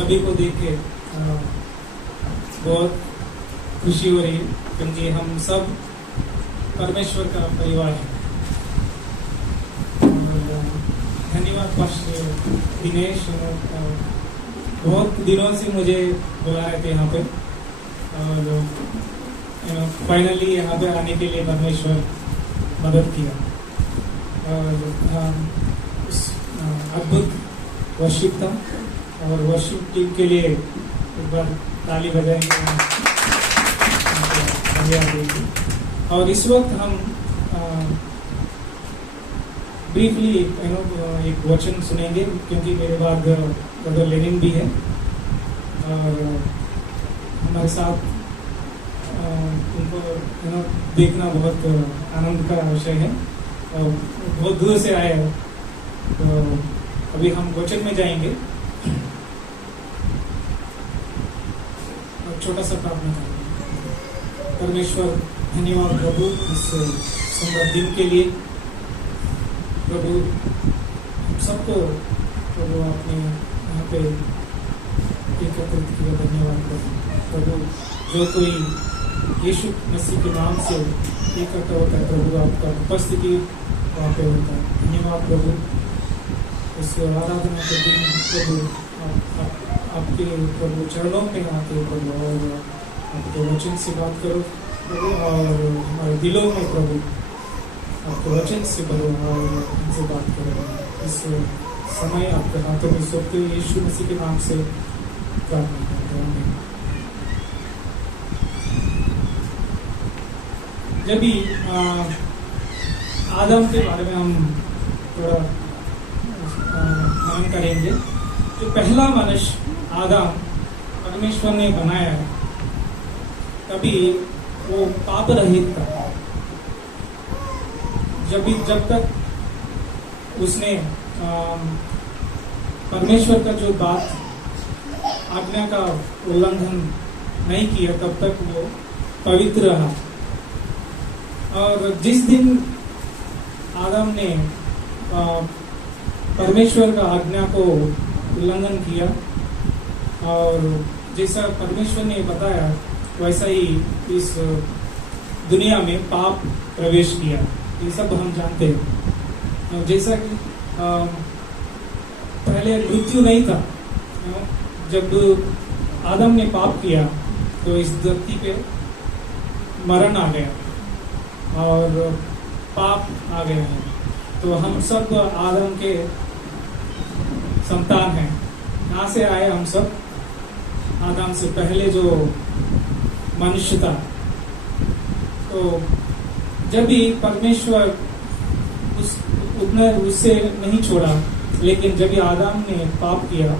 सभी को देख के बहुत खुशी हो रही है, क्योंकि हम सब परमेश्वर का परिवार है। धन्यवाद पास्टर दिनेश, बहुत दिनों से मुझे बुला रहे थे यहाँ पे, और फाइनली यहाँ पे आने के लिए परमेश्वर मदद किया। और उस अद्भुत वर्शिप था, और वर्शिप टीम के लिए एक बार ताली बजाएंगे। और इस वक्त हम ब्रीफली एक वचन सुनेंगे, क्योंकि मेरे बाद ब्रदर लेनिन भी है और हमारे साथ उनको देखना बहुत आनंद का विषय है, और बहुत दूर से आए हैं। तो अभी हम वचन में जाएंगे और छोटा सा प्रार्थना करेंगे। परमेश्वर धन्यवाद प्रभु इस सुंदर दिन के लिए। प्रभु सबको प्रभु आपने यहाँ पे एकत्रित किया, धन्यवाद प्रभु। जो कोई यीशु मसीह के नाम से इकट्ठा होता है प्रभु, आपका उपस्थिति वहाँ पे होता है। धन्यवाद प्रभु इस आराधना के दिन प्रभु आपके प्रभु चरणों पे आते प्रभु, और आपके वचन से बात करो प्रभु, और हमारे दिलों में प्रभु आपके वचन से भरो और उनसे बात करो। इस समय आपके हाथों में सौंपते हुए यीशु मसीह के नाम से प्रार्थना करते हैं। जब भी आदम के बारे में हम थोड़ा मनन करेंगे, जो पहला मनुष्य आदम परमेश्वर ने बनाया, तभी वो पाप रहित था। जब तक उसने परमेश्वर का जो बात आज्ञा का उल्लंघन नहीं किया, तब तक वो पवित्र रहा। और जिस दिन आदम ने परमेश्वर का आज्ञा को उल्लंघन किया, और जैसा परमेश्वर ने बताया वैसा ही इस दुनिया में पाप प्रवेश किया। ये सब हम जानते हैं। जैसा कि पहले मृत्यु नहीं था, जब आदम ने पाप किया तो इस धरती पे मरण आ गया और पाप आ गया है। तो हम सब आदम के संतान हैं। कहाँ से आए हम सब? आदम से पहले जो मनुष्य था। तो जब भी परमेश्वर उससे नहीं छोड़ा, लेकिन जब भी आदम ने पाप किया,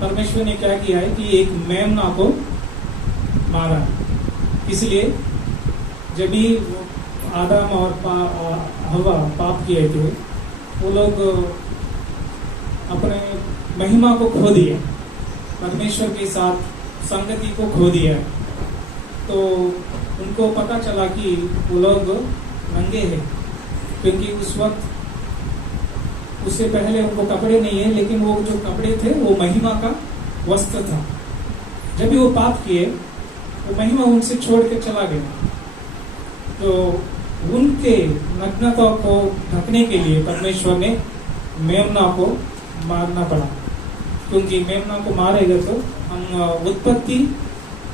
परमेश्वर ने क्या किया है कि एक मेमना को मारा। इसलिए जब भी आदम और हवा पाप किए थे, वो लोग अपने महिमा को खो दिया, परमेश्वर के साथ संगति को खो दिया। तो उनको पता चला कि वो लोग नंगे हैं, क्योंकि उस वक्त उससे पहले उनको कपड़े नहीं है, लेकिन वो जो कपड़े थे वो महिमा का वस्त्र था। जब भी वो पाप किए, वो महिमा उनसे छोड़ के चला गया। तो उनके नग्नता को ढकने के लिए परमेश्वर ने मेमना को मारना पड़ा, क्योंकि मेमना को मारेगा तो हम उत्पत्ति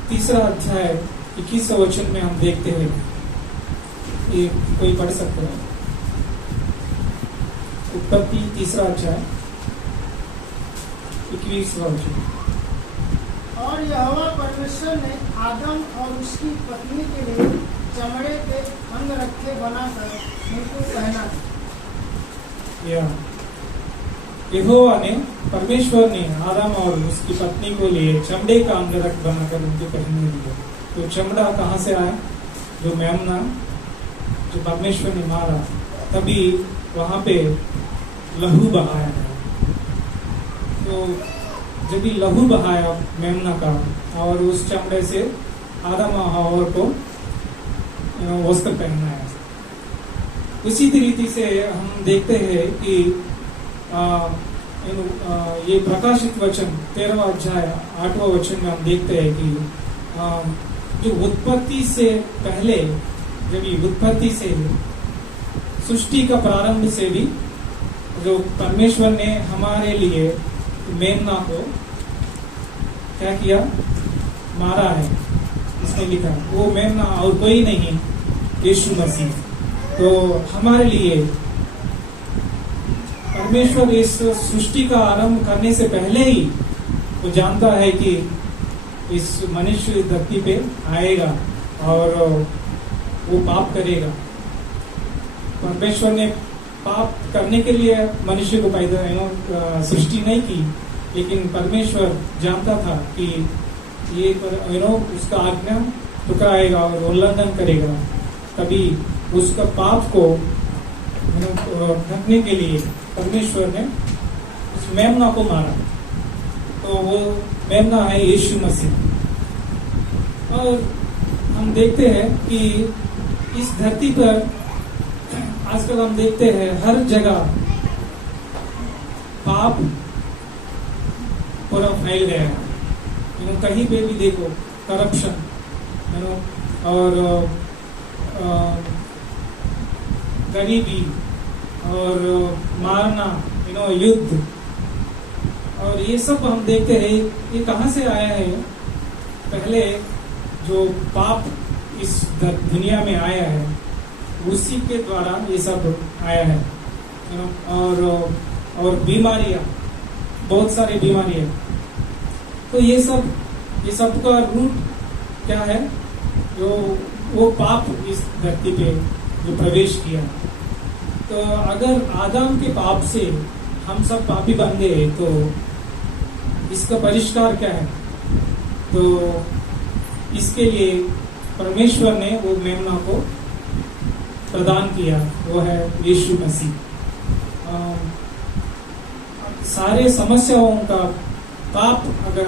3 अध्याय 21 वचन में हम देखते हैं। ये कोई पढ़ सकते हैं? उत्पत्ति 3 अध्याय 21 वचन। और यहोवा परमेश्वर ने आदम और उसकी पत्नी के लिए चमड़े के अंगरखे बनाकर उनको पहना था। यहोवा ने, परमेश्वर ने आदम और उसकी पत्नी को लिए चमड़े का अंगरख बनाकर उनको पहनने दिया। तो चमड़ा कहाँ से आया? जो मेमना जो परमेश्वर ने मारा, तभी वहां पे लहू बहाया गया। तो जब भी लहू बहाया मेमना का, और उस चमड़े से आदम और हव्वा को वस्त्र पहनाया। उसी तरीके से हम देखते हैं कि ये प्रकाशित वचन 13वां अध्याय 8वां वचन में हम देखते हैं कि जो उत्पत्ति से पहले, जब ये उत्पत्ति से सृष्टि का प्रारंभ से भी जो परमेश्वर ने हमारे लिए मेमना को क्या किया, मारा है, इसमें लिखा है। वो मेमना और कोई नहीं, यीशु मसीह। तो हमारे लिए परमेश्वर इस सृष्टि का आरंभ करने से पहले ही वो जानता है कि इस मनुष्य धरती पे आएगा और वो पाप करेगा। परमेश्वर ने पाप करने के लिए मनुष्य को पैदा सृष्टि नहीं की, लेकिन परमेश्वर जानता था कि ये उसका आज्ञा टुकराएगा और उल्लंघन करेगा, तभी उसका पाप को ढकने के लिए परमेश्वर ने उस मेमना को मारा। तो वो मेमना है यीशु मसीह। और हम देखते हैं कि इस धरती पर आजकल हम देखते हैं हर जगह पाप पूरा फैल गया है। कहीं पे भी देखो करप्शन, और गरीबी और मारना, युद्ध, और ये सब हम देखते हैं। ये कहाँ से आया है? पहले जो पाप इस दुनिया में आया है उसी के द्वारा ये सब आया है। और बीमारियां, बहुत सारी बीमारियां। तो ये सब का रूट क्या है? जो वो पाप इस धरती पे जो प्रवेश किया। तो अगर आदम के पाप से हम सब पापी बन गए तो इसका परिष्कार क्या है? तो इसके लिए परमेश्वर ने वो मेमना को प्रदान किया, वो है यीशु मसीह। सारे समस्याओं का पाप अगर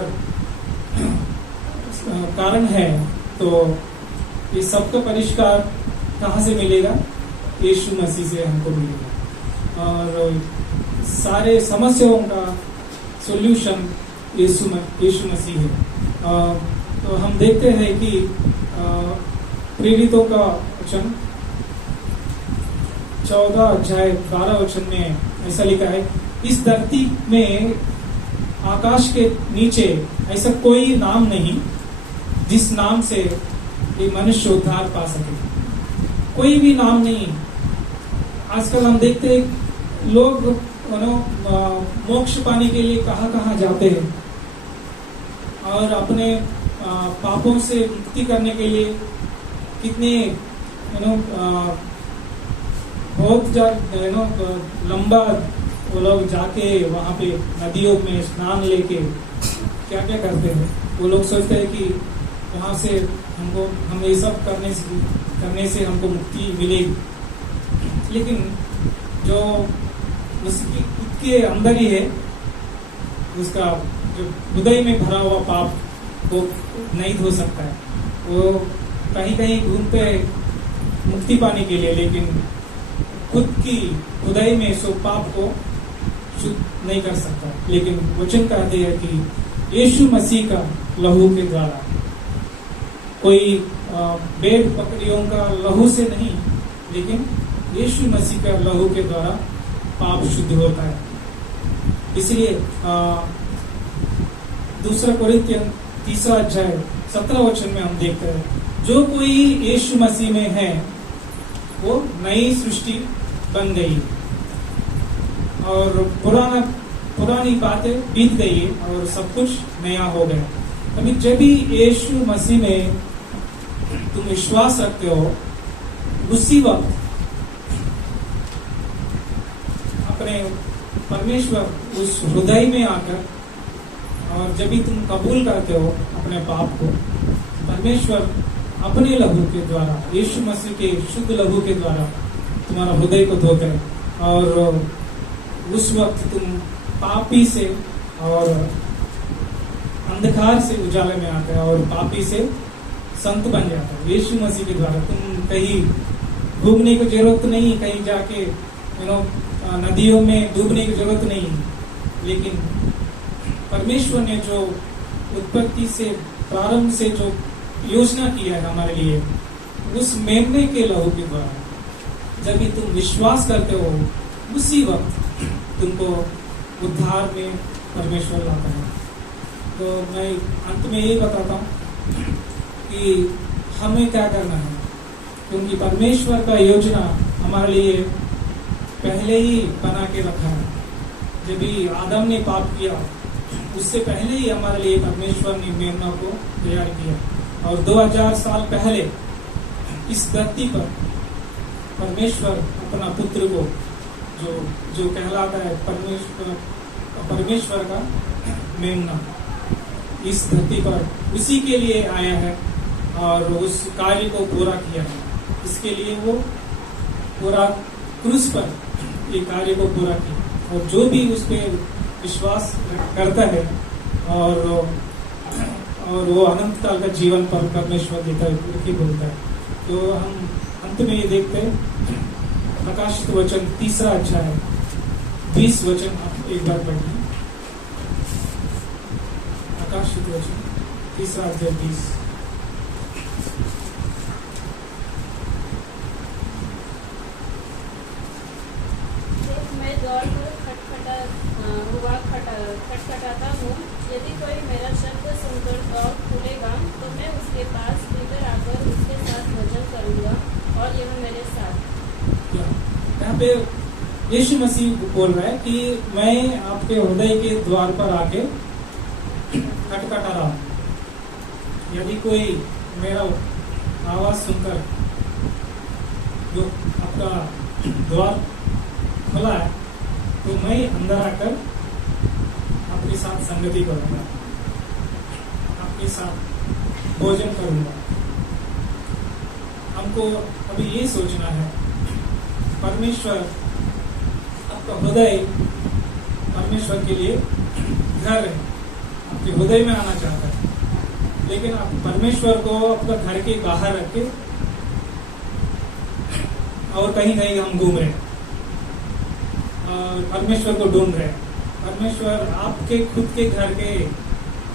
कारण है तो ये सबका परिष्कार कहाँ से मिलेगा? यीशु मसीह से हमको मिलेगा। और सारे समस्याओं का सॉल्यूशन यीशु मसीह है। तो हम देखते हैं कि प्रेरितों का वचन 14 अध्याय 12 वचन में ऐसा लिखा है, इस धरती में आकाश के नीचे ऐसा कोई नाम नहीं जिस नाम से ये मनुष्य उद्धार पा सके। कोई भी नाम नहीं। आजकल हम देखते हैं लोग मोक्ष पाने के लिए कहाँ जाते हैं, और अपने पापों से मुक्ति करने के लिए कितने बहुत लंबा वो लोग जाके वहाँ पे नदियों में स्नान लेके क्या क्या करते हैं। वो लोग सोचते हैं कि वहाँ से हम ये सब करने से हमको मुक्ति मिलेगी, लेकिन जो उसकी खुद के अंदर ही है, उसका जो हृदय में भरा हुआ पाप वो नहीं धो सकता है। वो कहीं कहीं घूमते हैं मुक्ति पाने के लिए, लेकिन खुद की हृदय में सो पाप को शुद्ध नहीं कर सकता। लेकिन वचन कहते हैं कि यीशु मसीह का लहू के द्वारा, कोई भेड़ बकरियों का लहू से नहीं, लेकिन यीशु मसीह का लहू के द्वारा पाप शुद्ध होता है। इसलिए 2 कोरिन्थियन 3 अध्याय 17 वचन में हम देखते हैं, जो कोई यीशु मसीह में है वो नई सृष्टि बन गई और पुरानी बातें बीत गई और सब कुछ नया हो गया। अभी जब भी यीशु मसीह में तुम विश्वास रखते हो, उसी वक्त अपने परमेश्वर उस हृदय में आकर, और जब भी तुम कबूल करते हो अपने पाप को, परमेश्वर अपने लहू के द्वारा, यीशु मसीह के शुद्ध लहू के द्वारा तुम्हारा हृदय को धोकर, और उस वक्त तुम पापी से और अंधकार से उजाले में आते हैं और पापी से संत बन जाता है यीशु मसीह के द्वारा। तुम कहीं घूमने की जरूरत नहीं, कहीं जाके नदियों में डूबने की जरूरत नहीं। लेकिन परमेश्वर ने जो उत्पत्ति से प्रारंभ से जो योजना किया है हमारे लिए, उस मेमने के लहू के द्वारा जब भी तुम विश्वास करते हो, उसी वक्त तुमको उद्धार में परमेश्वर लाता है। तो मैं अंत में यही बताता हूँ कि हमें क्या करना है, क्योंकि परमेश्वर का योजना हमारे लिए पहले ही बना के रखा है। जब भी आदम ने पाप किया, उससे पहले ही हमारे लिए परमेश्वर ने मेमना को तैयार किया। और 2000 साल पहले इस धरती पर परमेश्वर अपना पुत्र को जो कहलाता है परमेश्वर का मेमना, इस धरती पर उसी के लिए आया है और उस कार्य को पूरा किया है। इसके लिए वो पूरा क्रूस पर ये कार्य को पूरा किया, और जो भी उस पर विश्वास करता है और वो अनंत काल का जीवन पर परमेश्वर देता है, करके बोलता है। तो हम अंत में ये देखते हैं, प्रकाशित वचन 3 अध्याय 20 वचन आप एक बार पढ़िए। प्रकाशित वचन 3 अध्याय 20। मैं दौड़कर खटखटाता हूँ। यदि कोई मेरा शब्द सुनकर दौड़ खुलेगा तो मैं उसके पास भीतर आकर उसके साथ भोजन करूंगा और यह मेरे साथ। यहाँ पे यीशु मसीह बोल रहा है कि मैं आपके हृदय के द्वार पर आके खटखटा रहा हूँ। यदि कोई मेरा आवाज सुनकर जो आपका द्वार खुला है, तो मैं अंदर आकर आपके साथ संगति करूंगा, आपके साथ भोजन करूंगा। हमको अभी ये सोचना है, परमेश्वर आपका हृदय परमेश्वर के लिए घर है, आपके हृदय में आना चाहता है, लेकिन आप परमेश्वर को आपका घर के बाहर रख के और कहीं कहीं हम घूम रहे हैं और परमेश्वर को ढूंढ रहे हैं। परमेश्वर आपके खुद के घर के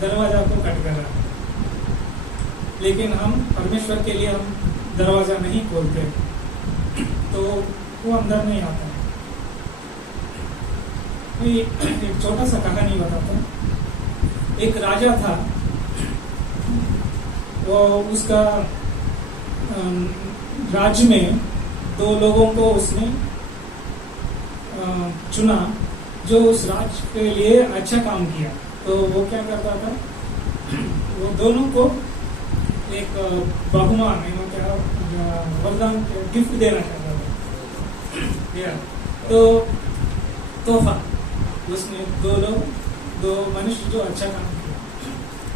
दरवाजा को खटखटा रहा है, लेकिन हम परमेश्वर के लिए हम दरवाजा नहीं खोलते, तो वो अंदर नहीं आता। एक छोटा सा कहानी बताता हूँ। एक राजा था, वो उसका राज्य में 2 लोगों को उसने चुना जो उस राज्य के लिए अच्छा काम किया। तो वो क्या करता था, वो दोनों को एक बहुमान क्या वरदान गिफ्ट देना चाहता था, तो तोहफा। उसने 2 मनुष्य जो अच्छा काम किया,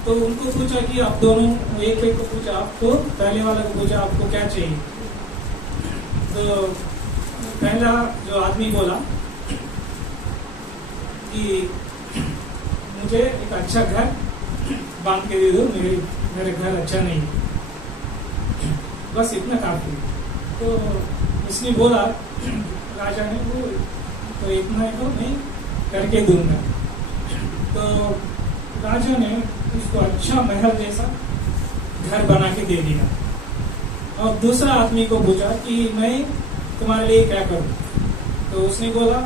तो उनको पूछा कि आप दोनों, एक को पूछा, आपको पहले वाला को पूछा आपको क्या चाहिए। तो पहला जो आदमी बोला कि मुझे एक अच्छा घर बांध के दे दो, मेरे घर अच्छा नहीं है, बस इतना काफी। तो उसने बोला, राजा ने, वो तो इतना तो नहीं करके दूंगा। तो राजा ने उसको अच्छा महल जैसा घर बना के दे दिया, और दूसरा आदमी को पूछा कि मैं तुम्हारे लिए क्या करूं। तो उसने बोला,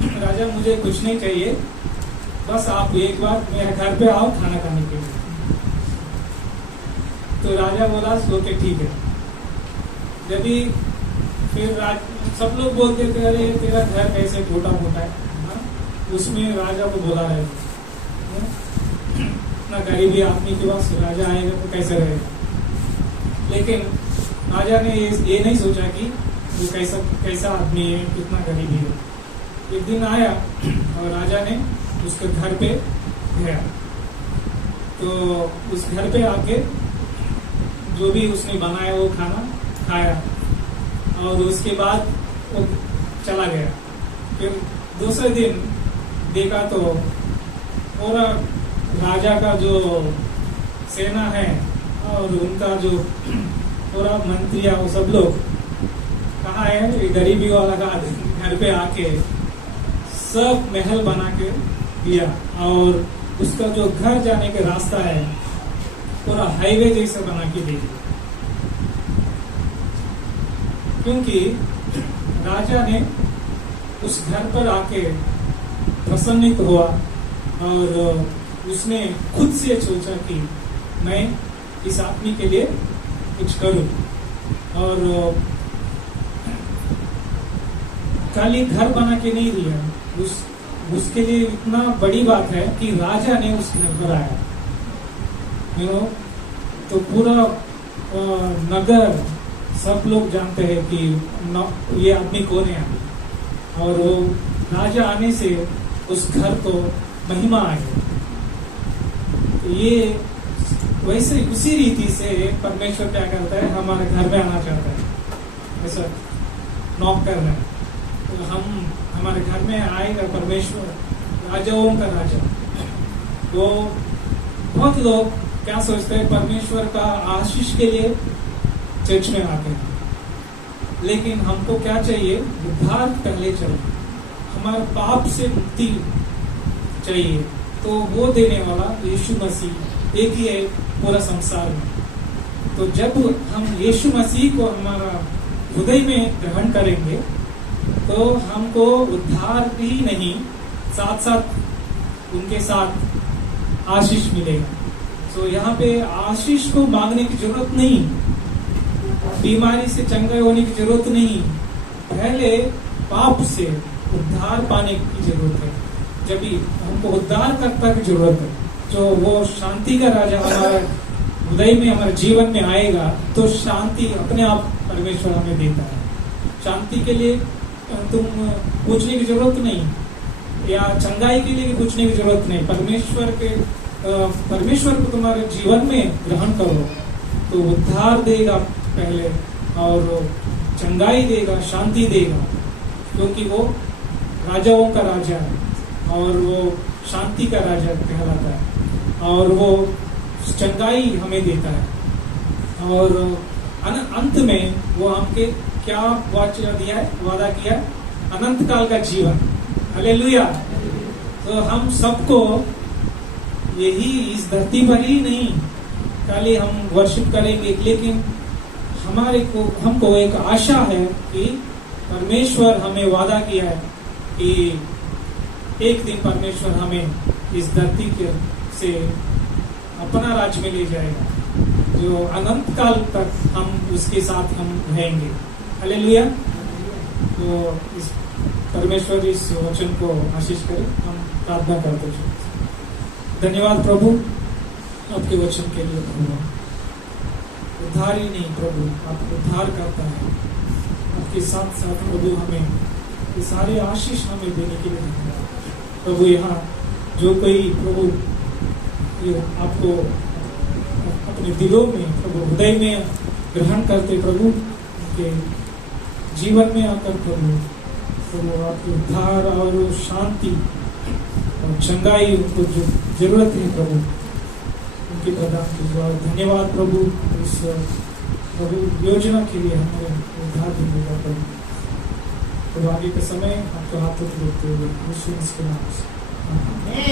राजा मुझे कुछ नहीं चाहिए, बस आप एक बार मेरे घर पे आओ खाना खाने के लिए। तो राजा बोला ओके ठीक है। जब भी फिर सब लोग बोलते थे, अरे तेरा घर कैसे टूटा फूटा है, उसमें राजा को बोला रहे इतना गरीबी आदमी के पास राजा आएगा तो कैसे रहेगा। लेकिन राजा ने ये नहीं सोचा कि वो कैसा आदमी है, कितना गरीबी है। एक दिन आया और राजा ने उसके घर पे गया, तो उस घर पे आके जो भी उसने बनाया वो खाना खाया, और उसके बाद वो चला गया। फिर दूसरे दिन देखा तो पूरा राजा का जो सेना है और उनका जो पूरा मंत्री वो सब लोग कहाँ है, गरीबी वाला का घर पे आके सब महल बना के दिया, और उसका जो घर जाने का रास्ता है पूरा हाईवे जैसा बना के दे दिया। क्योंकि राजा ने उस घर पर आके प्रसन्नित हुआ और उसने खुद से सोचा कि मैं इस आदमी के लिए कुछ करूं, और खाली घर बना के नहीं दिया, उसके लिए इतना बड़ी बात है कि राजा ने उस घर पर आया, तो पूरा नगर सब लोग जानते हैं कि ये आदमी कौन है, और वो राजा आने से उस घर को महिमा आ गई। तो ये वैसे उसी रीति से परमेश्वर क्या करता है, हमारे घर में आना चाहता है, ऐसा नॉक कर रहा है, तो हम हमारे घर में आएगा परमेश्वर, राजाओं का राजा। वो बहुत लोग क्या सोचते हैं, परमेश्वर का आशीष के लिए चर्च में आते हैं, लेकिन हमको क्या चाहिए, उद्धार पहले चाहिए, हमारे पाप से मुक्ति चाहिए, तो वो देने वाला यीशु मसीह एक ही है पूरा संसार में। तो जब हम यीशु मसीह को हमारा हृदय में ग्रहण करेंगे तो हमको उद्धार ही नहीं, साथ साथ उनके साथ आशीष मिलेगा। तो यहाँ पे आशीष को मांगने की जरूरत नहीं, बीमारी से चंगा होने की जरूरत नहीं, पहले पाप से उद्धार पाने की जरूरत है। जब भी हमको उद्धारकर्ता की जरूरत है, जो वो शांति का राजा हमारे हृदय में, हमारे जीवन में आएगा, तो शांति अपने आप परमेश्वर हमें देता है। शांति के लिए तुम पूछने की जरूरत नहीं, या चंगाई के लिए पूछने की जरूरत नहीं, परमेश्वर को तुम्हारे जीवन में ग्रहण करो तो उद्धार देगा पहले, और चंगाई देगा, शांति देगा, क्योंकि वो राजाओं का राजा है और वो शांति का राजा कहलाता है, और वो चंगाई हमें देता है। और अंत में वो हमके क्या वादा किया, अनंत काल का जीवन। हालेलुया। तो हम सबको यही इस धरती पर ही नहीं खाली हम वर्शिप करेंगे, लेकिन हमको एक आशा है कि परमेश्वर हमें वादा किया है कि एक दिन परमेश्वर हमें इस धरती के से अपना राज्य में ले जाएगा, जो अनंत काल तक हम उसके साथ हम रहेंगे। हालेलुया। तो इस परमेश्वर इस वचन को आशीष करे। हम प्रार्थना करते हैं। धन्यवाद प्रभु आपके वचन के लिए। प्रभु उद्धार ही नहीं, प्रभु आप उद्धार करता है, आपके साथ साथ प्रभु हमें ये सारे आशीष हमें देने के लिए धन्यवाद प्रभु। यहाँ जो कोई प्रभु आपको अपने दिलों में, प्रभु हृदय में ग्रहण करते प्रभु, उनके जीवन में आकर प्रभु आपकी उद्धार और शांति और चंगाई उनको जो जरूरत है प्रभु उनकी प्रदान कीजिए। धन्यवाद प्रभु इस प्रभु योजना के लिए हमें उद्धार देने का प्रभु। आगे के समय आपको हाथों में देखते हुए यीशु मसीह के नाम से।